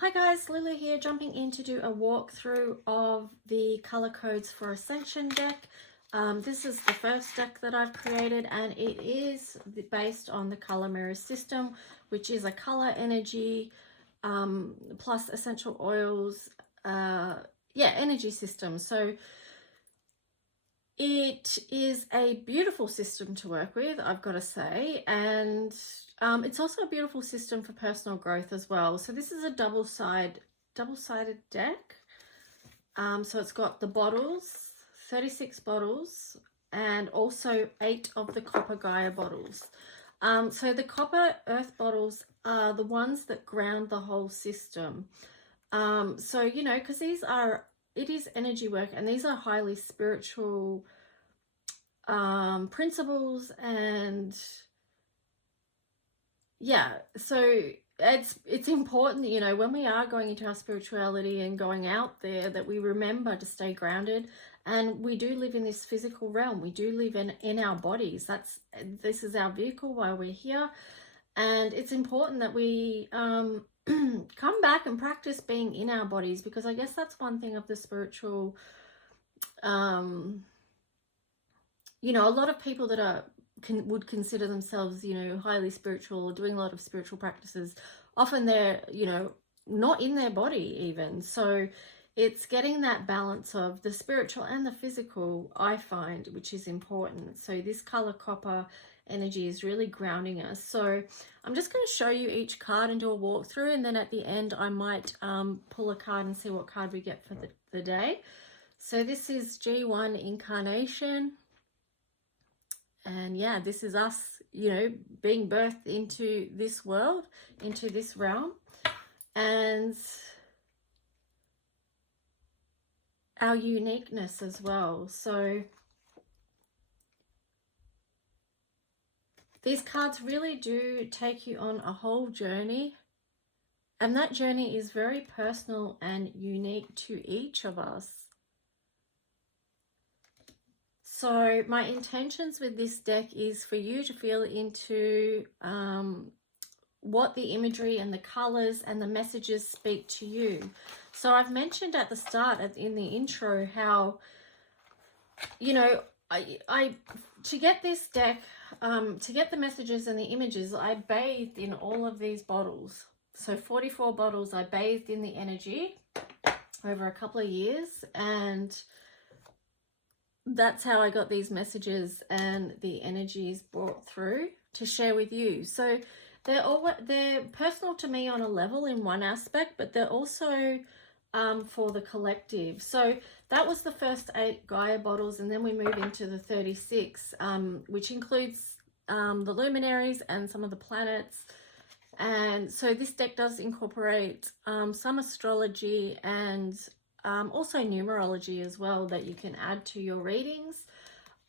Hi guys, Lulu here, jumping in to do a walkthrough of the color codes for Ascension deck. This is the first deck that I've created, and it is based on the color mirror system, which is a color energy plus essential oils, energy system. So it is a beautiful system to work with, I've got to say, and it's also a beautiful system for personal growth as well. So this is a double-sided deck. So it's got the bottles, 36 bottles, and also 8 of the copper Gaia bottles. So the copper earth bottles are the ones that ground the whole system. So, you know, because it is energy work, and these are highly spiritual principles, and yeah, so it's important that, you know, when we are going into our spirituality and going out there, that we remember to stay grounded. And we do live in this physical realm, we do live in our bodies. This is our vehicle while we're here, and it's important that we come back and practice being in our bodies, because I guess that's one thing of the spiritual, you know, a lot of people that would consider themselves, you know, highly spiritual or doing a lot of spiritual practices, often they're, you know, not in their body even. So it's getting that balance of the spiritual and the physical, I find, which is important. So this color copper energy is really grounding us. So I'm just going to show you each card and do a walkthrough, and then at the end I might pull a card and see what card we get for the day. So this is G1 Incarnation. And yeah, this is us, you know, being birthed into this world, into this realm, and our uniqueness as well. So these cards really do take you on a whole journey, and that journey is very personal and unique to each of us. So my intentions with this deck is for you to feel into what the imagery and the colors and the messages speak to you. So I've mentioned at the start, in the intro, how, you know, I to get this deck, to get the messages and the images, I bathed in all of these bottles. So 44 bottles I bathed in the energy over a couple of years, and that's how I got these messages and the energies brought through to share with you. So they're personal to me on a level in one aspect, but they're also for the collective. So that was the first 8 Gaia bottles, and then we move into the 36, which includes the luminaries and some of the planets. And so this deck does incorporate some astrology and also numerology as well, that you can add to your readings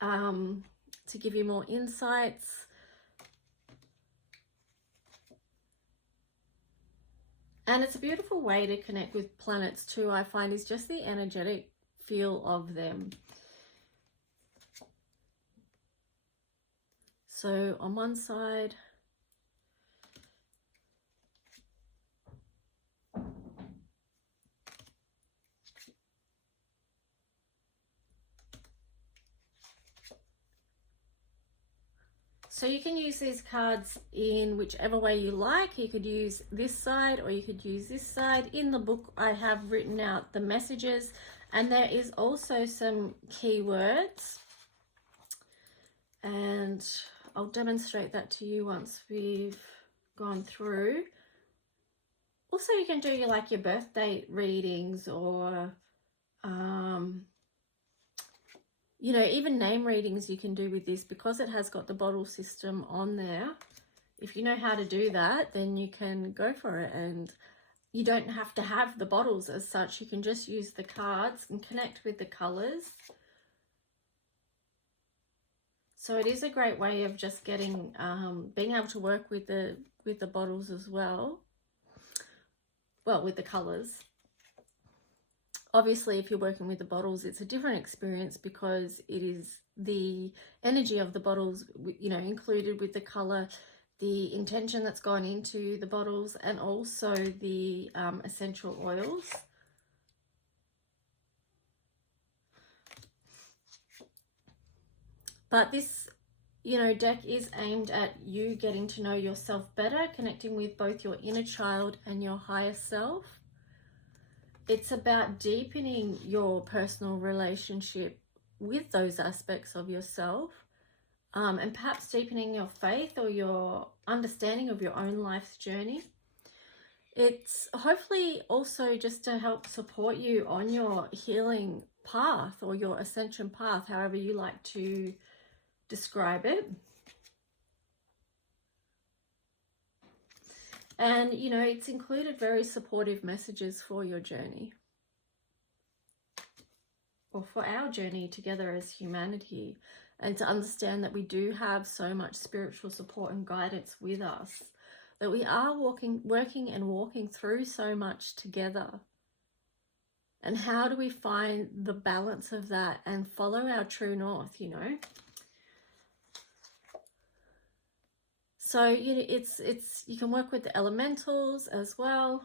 to give you more insights. And it's a beautiful way to connect with planets too, I find, is just the energetic feel of them. So on one side, so you can use these cards in whichever way you like. You could use this side or you could use this side. In the book I have written out the messages, and there is also some keywords, and I'll demonstrate that to you once we've gone through. Also, you can do your birthday readings, or you know, even name readings you can do with this, because it has got the bottle system on there. If you know how to do that, then you can go for it, and you don't have to have the bottles as such. You can just use the cards and connect with the colors. So it is a great way of just getting, being able to work with the bottles as well. Well, with the colors. Obviously, if you're working with the bottles, it's a different experience, because it is the energy of the bottles, you know, included with the color the intention that's gone into the bottles, and also the essential oils. But this, deck is aimed at you getting to know yourself better, connecting with both your inner child and your higher self. It's about deepening your personal relationship with those aspects of yourself, and perhaps deepening your faith or your understanding of your own life's journey. It's hopefully also just to help support you on your healing path or your ascension path, however you like to describe it. And, it's included very supportive messages for your journey, or for our journey together as humanity, and to understand that we do have so much spiritual support and guidance with us, that we are working and walking through so much together. And how do we find the balance of that and follow our true north, So it's you can work with the elementals as well.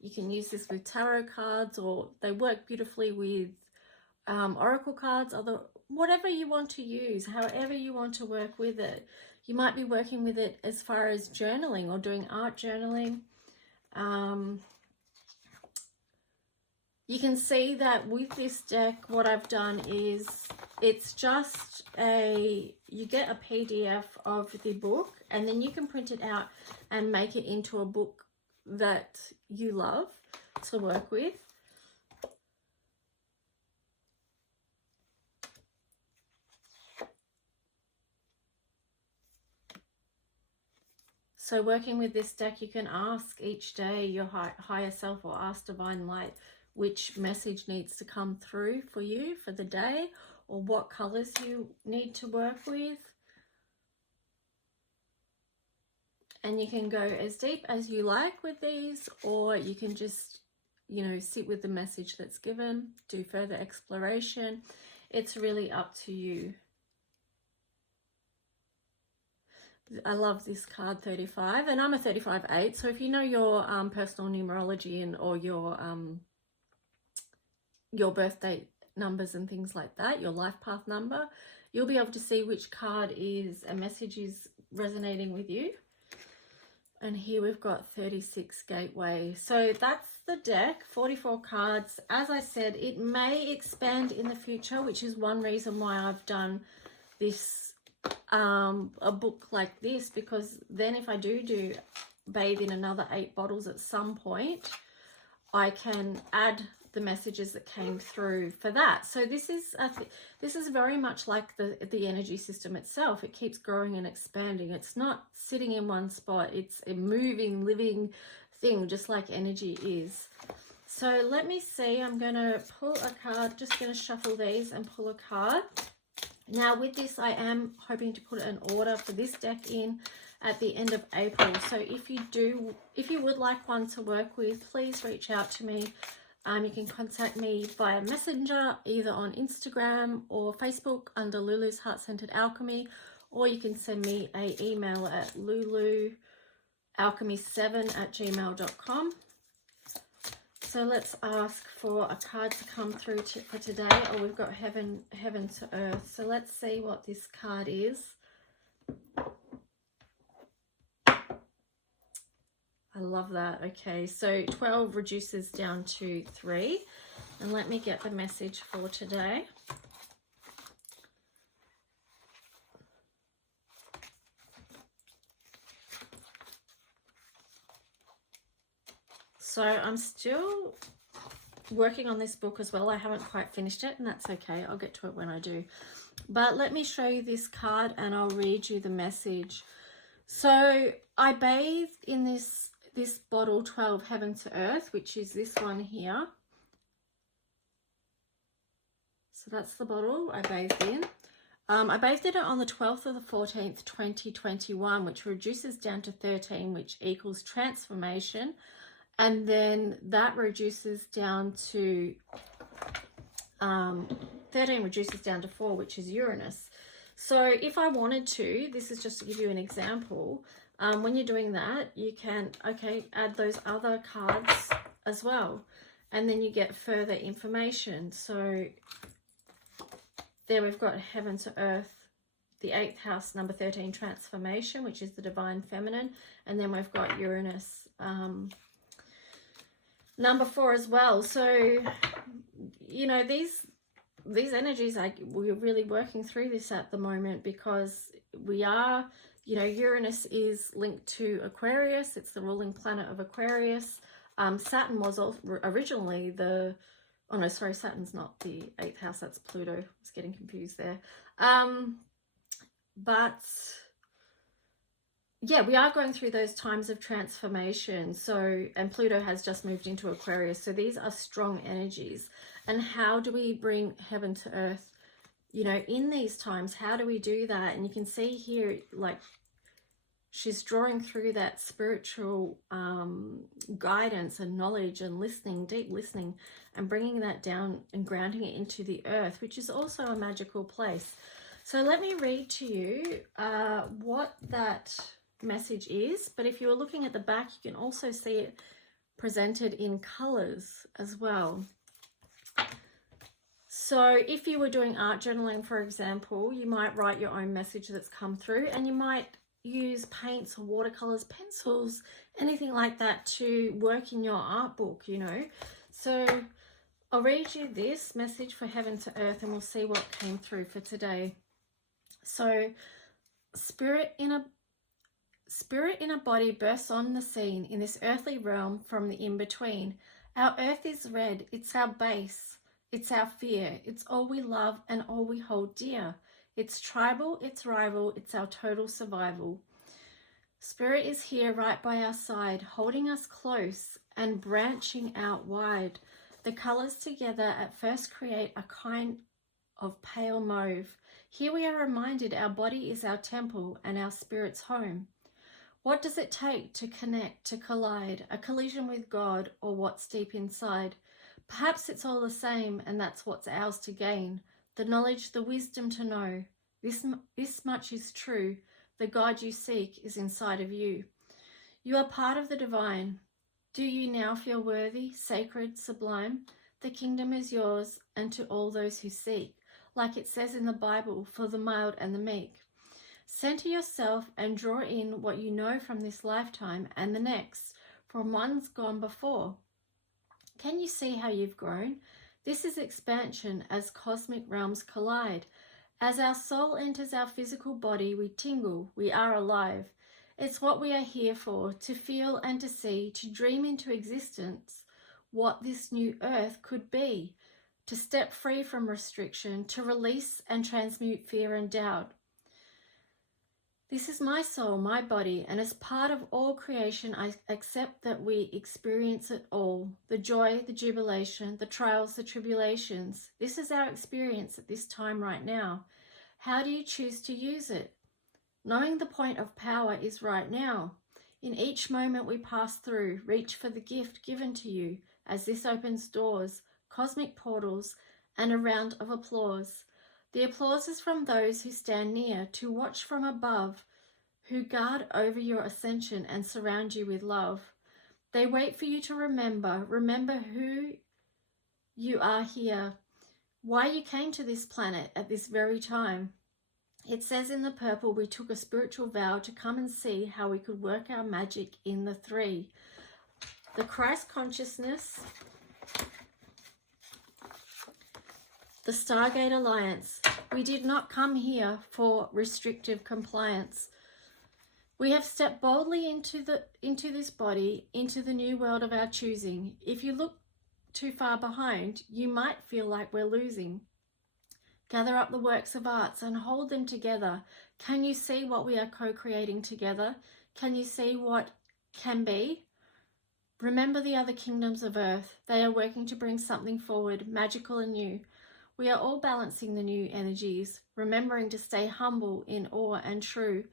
You can use this with tarot cards, or they work beautifully with oracle cards, whatever you want to use, however you want to work with it. You might be working with it as far as journaling or doing art journaling. You can see that with this deck, what I've done is it's just you get a PDF of the book, and then you can print it out and make it into a book that you love to work with. So working with this deck, you can ask each day your higher self, or ask Divine Light, which message needs to come through for you for the day, or what colors you need to work with. And you can go as deep as you like with these, or you can just, sit with the message that's given, do further exploration. It's really up to you. I love this card 35, and I'm a 35/8. So if you know your personal numerology or your birth date numbers and things like that, your life path number, you'll be able to see which card is a message is resonating with you. And here we've got 36 Gateway. So that's the deck, 44 cards. As I said, it may expand in the future, which is one reason why I've done this, a book like this, because then if I do bathe in another 8 bottles at some point, I can add the messages that came through for that. So this is very much like the energy system itself. It keeps growing and expanding. It's not sitting in one spot. It's a moving, living thing, just like energy is. So let me see. I'm going to pull a card. Just going to shuffle these and pull a card. Now with this, I am hoping to put an order for this deck in at the end of April. So if you would like one to work with, please reach out to me. You can contact me via Messenger, either on Instagram or Facebook under Lulu's Heart-Centered Alchemy, or you can send me an email at lulualchemy7@gmail.com. So let's ask for a card to come through for today. Oh, we've got Heaven to Earth. So let's see what this card is. I love that. Okay, so 12 reduces down to 3. And let me get the message for today. So I'm still working on this book as well. I haven't quite finished it, and that's okay. I'll get to it when I do. But let me show you this card and I'll read you the message. So I bathed in this bottle 12 Heaven to Earth, which is this one here. So that's the bottle I bathed in. I bathed in it on the 12th of the 14th, 2021, which reduces down to 13, which equals transformation. And then that reduces down to 13 reduces down to 4, which is Uranus. So if I wanted to, this is just to give you an example, when you're doing that, you can, add those other cards as well. And then you get further information. So there we've got heaven to earth, the 8th house, number 13, transformation, which is the divine feminine. And then we've got Uranus, number 4 as well. So, you know, these energies, we're really working through this at the moment, because we are, you know, Uranus is linked to Aquarius. It's the ruling planet of Aquarius. Saturn was originally the, oh no, sorry, Saturn's not the 8th house, that's Pluto. I was getting confused there. But yeah, we are going through those times of transformation. So, and Pluto has just moved into Aquarius. So these are strong energies. And how do we bring heaven to earth, you know, in these times? How do we do that? And you can see here, like, she's drawing through that spiritual guidance and knowledge and listening, deep listening, and bringing that down and grounding it into the earth, which is also a magical place. So let me read to you what that message is. But if you were looking at the back, you can also see it presented in colors as well. So if you were doing art journaling, for example, you might write your own message that's come through, and you might use paints or watercolors, pencils, anything like that to work in your art book, you know. So I'll read you this message for heaven to earth, and we'll see what came through for today. So spirit in a body bursts on the scene in this earthly realm from the in-between. Our earth is red. It's our base. It's our fear. It's all we love and all we hold dear. It's tribal, it's rival, it's our total survival. Spirit is here right by our side, holding us close and branching out wide. The colours together at first create a kind of pale mauve. Here we are reminded our body is our temple and our spirit's home. What does it take to connect, to collide, a collision with God or what's deep inside? Perhaps it's all the same, and that's what's ours to gain. The knowledge, the wisdom to know. This much is true. The God you seek is inside of you. You are part of the divine. Do you now feel worthy, sacred, sublime? The kingdom is yours, and to all those who seek. Like it says in the Bible, for the mild and the meek. Center yourself and draw in what you know from this lifetime and the next, from ones gone before. Can you see how you've grown? This is expansion as cosmic realms collide. As our soul enters our physical body, we tingle, we are alive. It's what we are here for, to feel and to see, to dream into existence what this new earth could be, to step free from restriction, to release and transmute fear and doubt. This is my soul, my body, and as part of all creation, I accept that we experience it all. The joy, the jubilation, the trials, the tribulations. This is our experience at this time right now. How do you choose to use it? Knowing the point of power is right now. In each moment we pass through, reach for the gift given to you as this opens doors, cosmic portals, and a round of applause. The applause is from those who stand near, to watch from above, who guard over your ascension and surround you with love. They wait for you to remember who you are here, why you came to this planet at this very time. It says in the purple, we took a spiritual vow to come and see how we could work our magic in the three. The Christ consciousness, the Stargate Alliance. We did not come here for restrictive compliance. We have stepped boldly into this body, into the new world of our choosing. If you look too far behind, you might feel like we're losing. Gather up the works of arts and hold them together. Can you see what we are co-creating together? Can you see what can be? Remember the other kingdoms of earth. They are working to bring something forward, magical and new. We are all balancing the new energies, remembering to stay humble, in awe and true.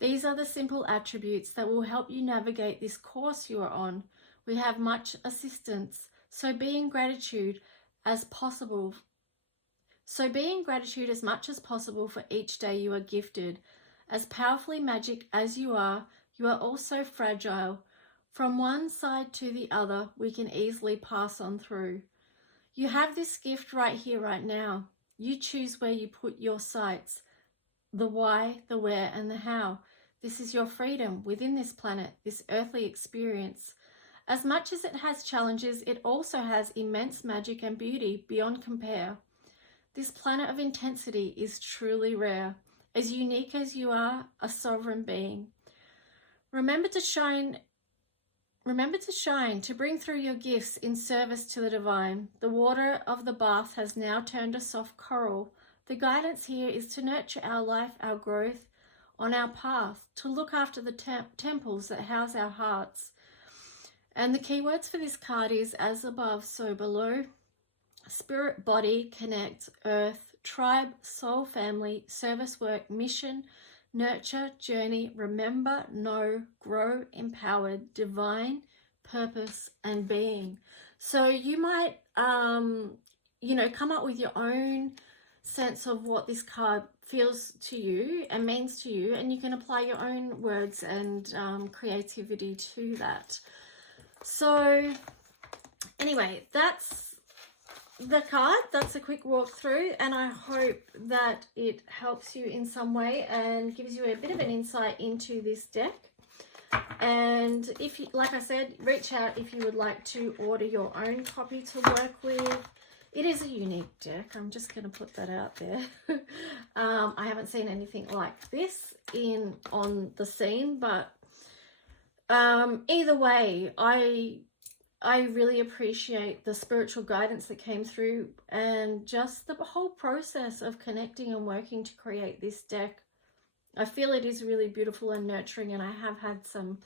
These are the simple attributes that will help you navigate this course you are on. We have much assistance, so be in gratitude as possible So be in gratitude as much as possible for each day you are gifted. As powerfully magic as you are also fragile. From one side to the other, we can easily pass on through. You have this gift right here, right now. You choose where you put your sights, the why, the where, and the how. This is your freedom within this planet, this earthly experience. As much as it has challenges, it also has immense magic and beauty beyond compare. This planet of intensity is truly rare. As unique as you are, a sovereign being. Remember to shine, to bring through your gifts in service to the divine. The water of the bath has now turned a soft coral. The guidance here is to nurture our life, our growth on our path, to look after the temples that house our hearts. And the keywords for this card is as above, so below. Spirit, body, connect, earth, tribe, soul, family, service, work, mission, nurture, journey, remember, know, grow, empowered, divine, purpose, and being. So you might, come up with your own sense of what this card feels to you and means to you, and you can apply your own words and creativity to that. So anyway, that's the card. That's a quick walkthrough, and I hope that it helps you in some way and gives you a bit of an insight into this deck. And if you, like I said, reach out if you would like to order your own copy to work with. It is a unique deck. I'm just going to put that out there. I haven't seen anything like this on the scene, but either way, I really appreciate the spiritual guidance that came through and just the whole process of connecting and working to create this deck. I feel it is really beautiful and nurturing, and I have had some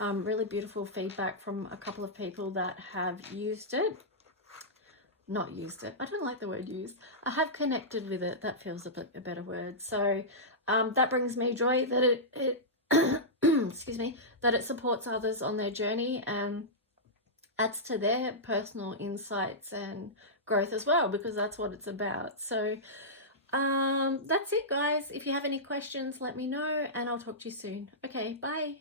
really beautiful feedback from a couple of people that have used it. Not used it. I don't like the word used. I have connected with it. That feels a better word. So that brings me joy that it excuse me, that it supports others on their journey and adds to their personal insights and growth as well, because that's what it's about. So that's it, guys. If you have any questions, let me know, and I'll talk to you soon. Okay, bye.